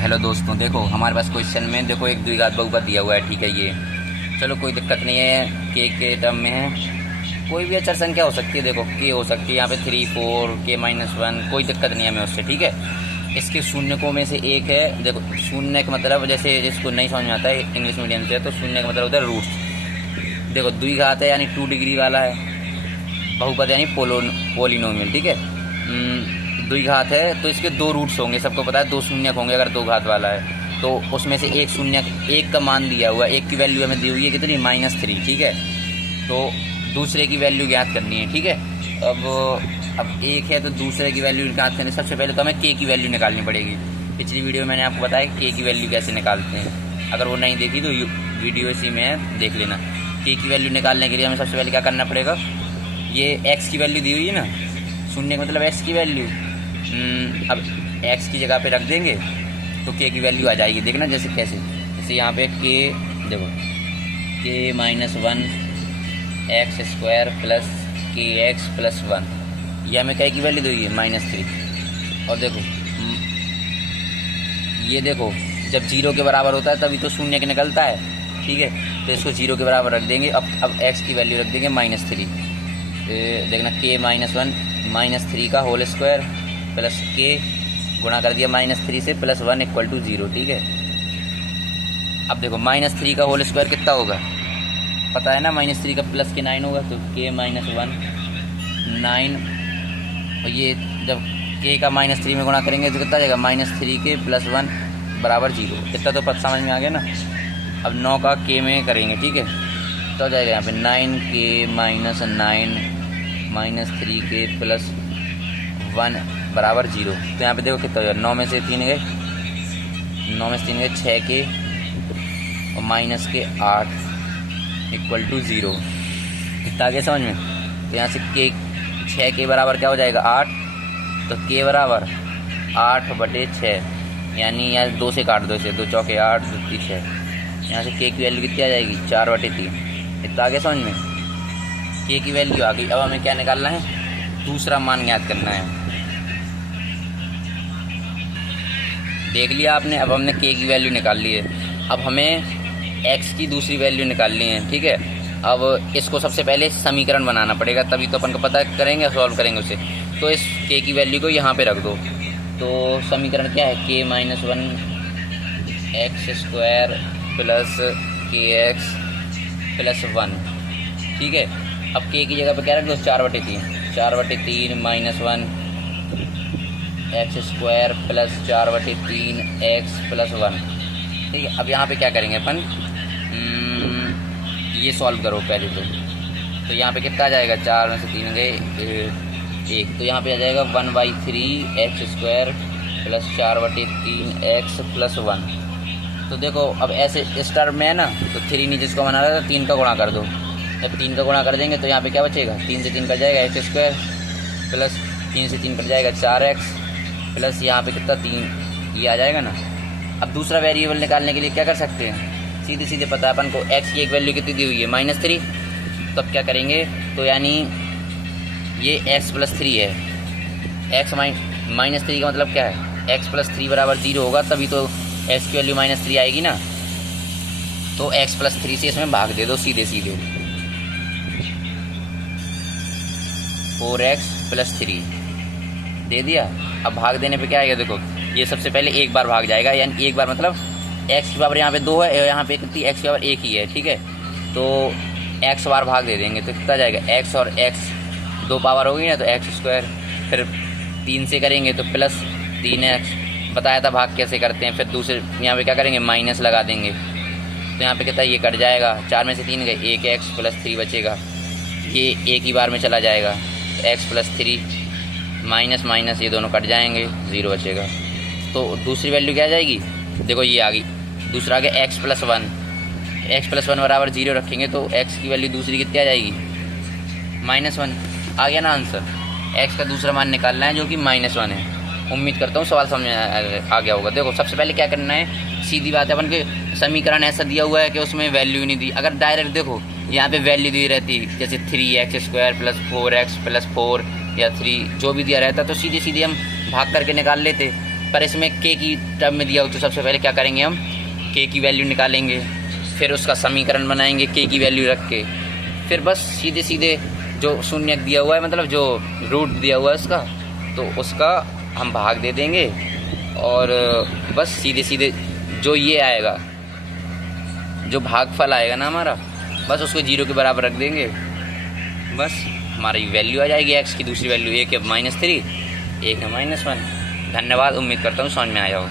Hello दोस्तों, देखो हमारे पास क्वेश्चन में देखो एक द्विघात बहुपद दिया हुआ है। ठीक है, ये चलो कोई दिक्कत नहीं है। के टर्म में है, कोई भी अचर संख्या हो सकती है। देखो के हो सकती है यहाँ पे 3, 4, K-1, कोई दिक्कत नहीं है हमें उससे। ठीक है, इसके शून्यकों में से एक है। देखो शून्य का मतलब, जैसे जिसको नहीं समझ में आता है इंग्लिश मीडियम से, तो शून्य का मतलब होता है रूट्स। देखो द्विघात है यानी 2 डिग्री वाला है, बहुपद यानी पोलिनोमियल। ठीक है, द्विघात है तो इसके 2 रूट्स होंगे, सबको पता है 2 शून्यक होंगे अगर 2 घात वाला है। तो उसमें से एक शून्यक, एक का मान दिया हुआ है, एक की वैल्यू हमें दी हुई है कितनी, -3। ठीक है, तो दूसरे की वैल्यू ज्ञात करनी है। ठीक है, अब एक है तो दूसरे की वैल्यू ज्ञात करने सबसे पहले तो हमें के की वैल्यू निकालनी पड़ेगी। पिछली वीडियो में मैंने आपको बताया के की वैल्यू कैसे निकालते हैं, अगर वो नहीं देखी तो वीडियो इसी में देख लेना। के की वैल्यू निकालने के लिए हमें सबसे पहले क्या करना पड़ेगा, ये एक्स की वैल्यू दी हुई है ना, शून्य का मतलब एक्स की वैल्यू। अब एक्स की जगह पे रख देंगे तो के की वैल्यू आ जाएगी। देखना जैसे कैसे, जैसे यहाँ पे के, देखो K-1 x² plus KX plus 1, ये हमें क्या की वैल्यू दी हुई है, -3। और देखो ये देखो जब 0 के बराबर होता है तभी तो शून्य के निकलता है। ठीक है, तो इसको 0 के बराबर रख देंगे। अब x की वैल्यू रख देंगे -3। देखना K-1 -3 का होल स्क्वायर प्लस के गुणा कर दिया -3 से प्लस 1 = 0। ठीक है, अब देखो -3 का होल स्क्वायर कितना होगा पता है ना, -3 का प्लस के 9 होगा, तो K-1 9। और ये जब के का -3 में गुणा करेंगे तो कितना आ जाएगा, -3 के प्लस 1 बराबर 0। इतना तो पता समझ में आ गया ना। अब 9 का के में करेंगे, ठीक है, तो आ जाएगा यहाँ पे 9K -9 -3 के प्लस 1 बराबर 0। तो यहाँ पे देखो कितना हो जाएगा, 9 में से 3 गए, 6 के और माइनस के 8 = 0। कितना आगे समझ में। तो यहाँ से के 6 के बराबर क्या हो जाएगा, 8। तो के बराबर 8/6, यानी यहाँ 2 से काट दो इसे, 2 चौके 8, 2 3 6। यहाँ से के की वैल्यू कितनी आ जाएगी, 4/3। इतना आगे समझ में, के की वैल्यू आ गई। अब हमें क्या निकालना है, दूसरा मान ज्ञात करना है। देख लिया आपने, अब हमने के की वैल्यू निकाल ली है। अब हमें एक्स की दूसरी वैल्यू निकालनी है। ठीक है, अब इसको सबसे पहले समीकरण बनाना पड़ेगा, तभी तो अपन को पता करेंगे, सॉल्व करेंगे उसे। तो इस के की वैल्यू को यहाँ पे रख दो। तो समीकरण क्या है, K-1 x² plus KX plus 1। ठीक है, अब के की जगह पे क्या रख दो, 4/3 -1 x² प्लस 4/3 x प्लस 1। ठीक है, अब यहाँ पे क्या करेंगे अपन, ये सॉल्व करो पहले तो यहाँ पे कितना आ जाएगा, 4 में से 3 गए 1, तो यहाँ पे आ जाएगा 1/3 x² प्लस 4/3 x प्लस 1। तो देखो अब ऐसे इस टर्म में है ना, तो 3 नीचे इसको बना रहा था, 3 का गुणा कर दो। जब 3 का गुणा कर देंगे तो यहाँ पे क्या बचेगा, 3 से 3 कट जाएगा x² प्लस 3 से 3 कट जाएगा 4x प्लस यहाँ पे कितना 3, ये आ जाएगा ना। अब दूसरा वेरिएबल निकालने के लिए क्या कर सकते हैं, सीधे सीधे पता है अपन को x की एक वैल्यू कितनी दी हुई है, -3। तो अब क्या करेंगे, तो यानी ये x प्लस 3 है, x -3 का मतलब क्या है, x प्लस 3 बराबर 0 होगा, तभी तो x की वैल्यू -3 आएगी ना। तो x प्लस 3 से इसमें भाग दे दो सीधे सीधे, 4x प्लस 3 दे दिया। अब भाग देने पे क्या आएगा, देखो ये सबसे पहले एक बार भाग जाएगा, यानी एक बार मतलब x की पावर यहाँ पे 2 है, यहाँ पे कितनी x की पावर 1 ही है। ठीक है, तो x बार भाग दे देंगे तो कितना जाएगा, x और x 2 पावर होगी ना, तो x²। फिर 3 से करेंगे तो प्लस 3x, बताया था भाग कैसे करते हैं। फिर दूसरे यहाँ पे क्या करेंगे, माइनस लगा देंगे, तो यहाँ पे कितना, ये कट जाएगा, 4 में से 3 गए, 1x प्लस 3 बचेगा, ये एक ही बार में चला जाएगा, तो x प्लस 3 माइनस माइनस ये दोनों कट जाएंगे, 0 बचेगा। तो दूसरी वैल्यू क्या आ जाएगी, देखो ये आ गई। दूसरा आ गया x प्लस 1 बराबर 0 रखेंगे तो x की वैल्यू दूसरी कितनी आ जाएगी, -1। आ गया ना आंसर। x का दूसरा मान निकालना है जो कि -1 है। उम्मीद करता हूँ सवाल समझ आ गया होगा। देखो सबसे पहले क्या करना है, सीधी बात है, अपन के समीकरण ऐसा दिया हुआ है कि उसमें वैल्यू नहीं दी। अगर डायरेक्ट देखो यहाँ पे वैल्यू दी रहती, जैसे 3x² प्लस 4x प्लस 4 या 3 जो भी दिया रहता, तो सीधे सीधे हम भाग करके निकाल लेते। पर इसमें के की टर्म में दिया हो तो सबसे पहले क्या करेंगे, हम के की वैल्यू निकालेंगे, फिर उसका समीकरण बनाएंगे के की वैल्यू रख के, फिर बस सीधे सीधे जो शून्य दिया हुआ है, मतलब जो रूट दिया हुआ है उसका, तो उसका हम भाग दे देंगे और बस सीधे सीधे जो ये आएगा, जो भागफल आएगा ना हमारा, बस उसको 0 के बराबर रख देंगे, बस हमारी वैल्यू आ जाएगी एक्स की दूसरी वैल्यू। एक है -3, एक है -1। धन्यवाद, उम्मीद करता हूँ समझ में आया हो।